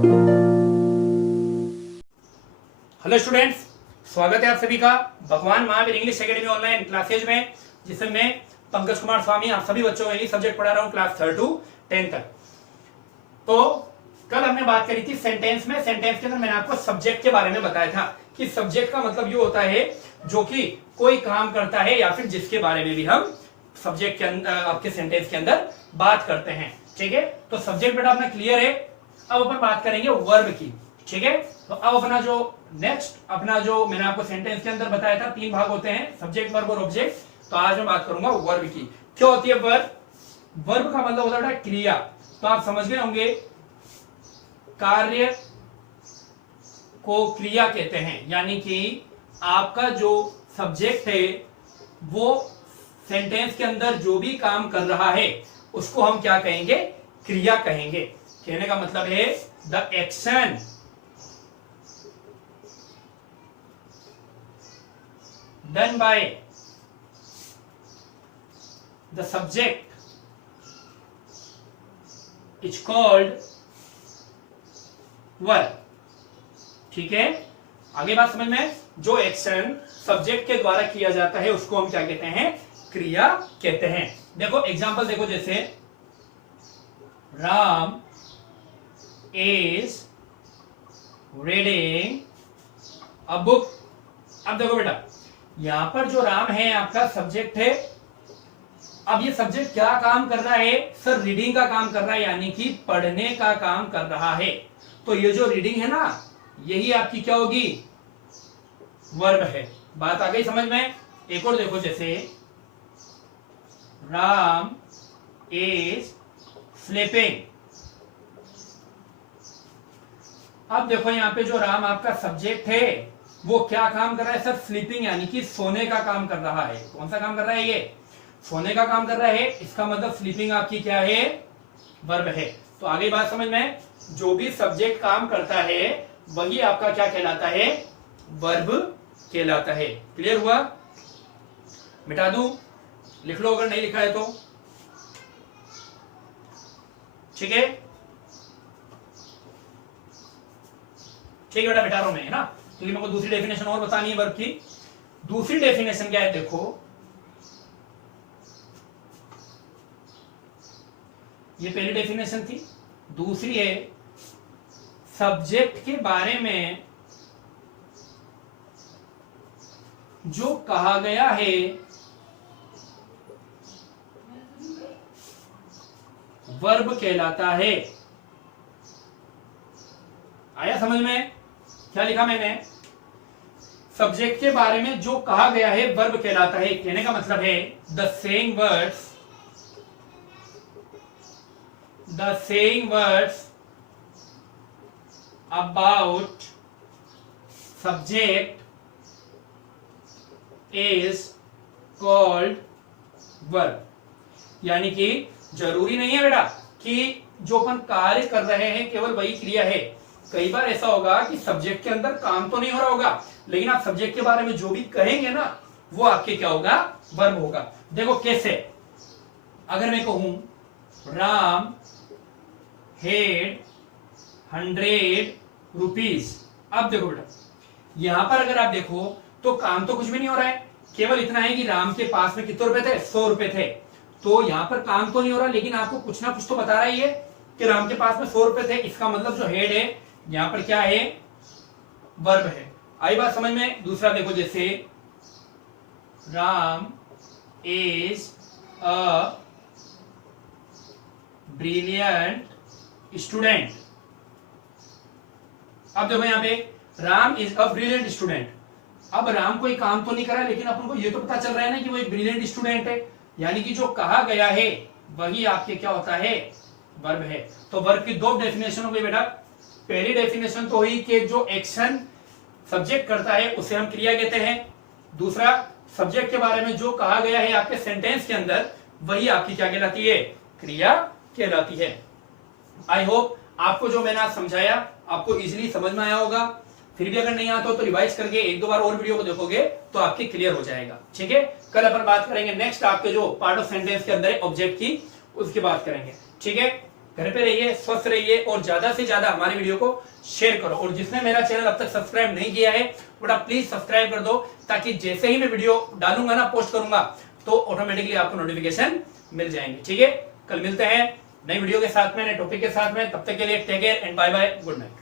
Hello students, स्वागत है आप सभी का भगवान Mahavir English academy online classes में, जिसमें मैं पंकज कुमार स्वामी आप सभी बच्चों को इंग्लिश सब्जेक्ट पढ़ा रहा हूं क्लास 3 to 10 तक। तो कल हमने बात करी थी सेंटेंस में। सेंटेंस के अंदर मैंने आपको सब्जेक्ट के बारे में बताया था कि सब्जेक्ट का मतलब ये होता है जो कि कोई काम करता है या फिर जिसके बारे में भी हम सब्जेक्ट के अंदर आपके सेंटेंस के अंदर बात करते हैं। ठीक है, तो सब्जेक्ट बेटा अपना क्लियर है। अब अपन बात करेंगे वर्ब की। ठीक है, तो अब अपना जो मैंने आपको सेंटेंस के अंदर बताया था 3 भाग होते हैं, सब्जेक्ट, वर्ब और ऑब्जेक्ट। तो आज मैं बात करूंगा वर्ब की। क्या होती है वर्ब? वर्ब का मतलब होता है क्रिया। तो आप समझ गए होंगे, कार्य को क्रिया कहते हैं, यानी कि आपका जो सब्जेक्ट है वो सेंटेंस के अंदर जो भी काम कर रहा है उसको हम क्या कहेंगे? क्रिया कहेंगे। कहने का मतलब है the action done by the subject is called verb। ठीक है, आगे बात समझ में? जो एक्शन सब्जेक्ट के द्वारा किया जाता है उसको हम क्या कहते हैं? क्रिया कहते हैं। देखो एग्जांपल देखो, जैसे Ram is reading a book. अब देखो बेटा, यहां पर जो राम है आपका सब्जेक्ट है। अब ये सब्जेक्ट क्या काम कर रहा है? सर रीडिंग का काम कर रहा है, यानी कि पढ़ने का काम कर रहा है। तो ये जो रीडिंग है ना, यही आपकी क्या होगी? वर्ब है। बात आ गई समझ में? एक और देखो, जैसे राम इज स्लीपिंग। अब देखो यहां पे जो राम आपका सब्जेक्ट है वो क्या काम कर रहा है? सर स्लीपिंग, यानी कि सोने का काम कर रहा है। कौन सा काम कर रहा है? ये सोने का काम कर रहा है। इसका मतलब स्लीपिंग आपकी क्या है? वर्ब है। तो आगे बात समझ में? जो भी सब्जेक्ट काम करता है वही आपका क्या कहलाता है? वर्ब कहलाता है। क्लियर हुआ? मिटा दूं? लिख लो अगर नहीं लिखा है तो। ठीक है, ठीक है बेटा, मिटा रहा हूं मैं, है ना, क्योंकि मेरे को दूसरी डेफिनेशन और बतानी है वर्ब की। दूसरी डेफिनेशन क्या है? देखो, ये पहली डेफिनेशन थी। दूसरी है सब्जेक्ट के बारे में जो कहा गया है वर्ब कहलाता है। आया समझ में? क्या लिखा मैंने? सब्जेक्ट के बारे में जो कहा गया है वर्ब कहलाता है। कहने का मतलब है the saying words about subject is called verb. यानी कि जरूरी नहीं है बेटा कि जो अपन कार्य कर रहे हैं केवल वही क्रिया है। कई बार ऐसा होगा कि सब्जेक्ट के अंदर काम तो नहीं हो रहा होगा, लेकिन आप सब्जेक्ट के बारे में जो भी कहेंगे ना वो आपके क्या होगा? वर्ब होगा। देखो कैसे? अगर मैं कहूं राम हेड 100 रुपीज। अब देखो बेटा, यहां पर अगर आप देखो तो काम तो कुछ भी नहीं हो रहा है, केवल इतना है कि राम के पास में कितने रुपए थे? 100 रुपए थे। तो यहां पर काम तो नहीं हो रहा, लेकिन आपको कुछ ना कुछ तो बता रहा ही है कि राम के पास में 100 रुपए थे। इसका मतलब जो हेड है यहां पर क्या है? वर्ब है। आई बात समझ में? दूसरा देखो, जैसे Ram is a brilliant student. अब देखो यहां पे Ram is a brilliant student. अब राम कोई काम तो नहीं करा, लेकिन अपन को ये तो पता चल रहा है ना कि वो एक ब्रिलियंट स्टूडेंट है, यानी कि जो कहा गया है वही आपके क्या होता है? वर्ब है। तो वर्ब की 2 डेफिनेशन हो गई बेटा। पहली डेफिनेशन तो हुई कि जो एक्शन सब्जेक्ट करता है उसे हम क्रिया कहते हैं। दूसरा, सब्जेक्ट के बारे में जो कहा गया है आपके सेंटेंस के अंदर वही आपकी क्या कहलाती है? क्रिया कहलाती है। आई होप आपको जो मैंने आज समझाया आपको इजीली समझ में आया होगा। फिर भी अगर नहीं आता हो तो रिवाइज करके 1-2 बार और वीडियो को देखोगे तो आपके क्लियर हो जाएगा। ठीक है, कल अपन बात करेंगे नेक्स्ट आपके जो पार्ट ऑफ सेंटेंस के अंदर है ऑब्जेक्ट की, उसकी बात करेंगे। ठीक है, घर पे रहिए, स्वस्थ रहिए और ज्यादा से ज्यादा हमारी वीडियो को शेयर करो। और जिसने मेरा चैनल अब तक सब्सक्राइब नहीं किया है बेटा प्लीज सब्सक्राइब कर दो, ताकि जैसे ही मैं वीडियो डालूंगा ना, पोस्ट करूंगा, तो ऑटोमेटिकली आपको नोटिफिकेशन मिल जाएंगे। ठीक है, कल मिलते हैं नई वीडियो के साथ में, नए टॉपिक के साथ में। तब तक के लिए take care and bye bye, good night.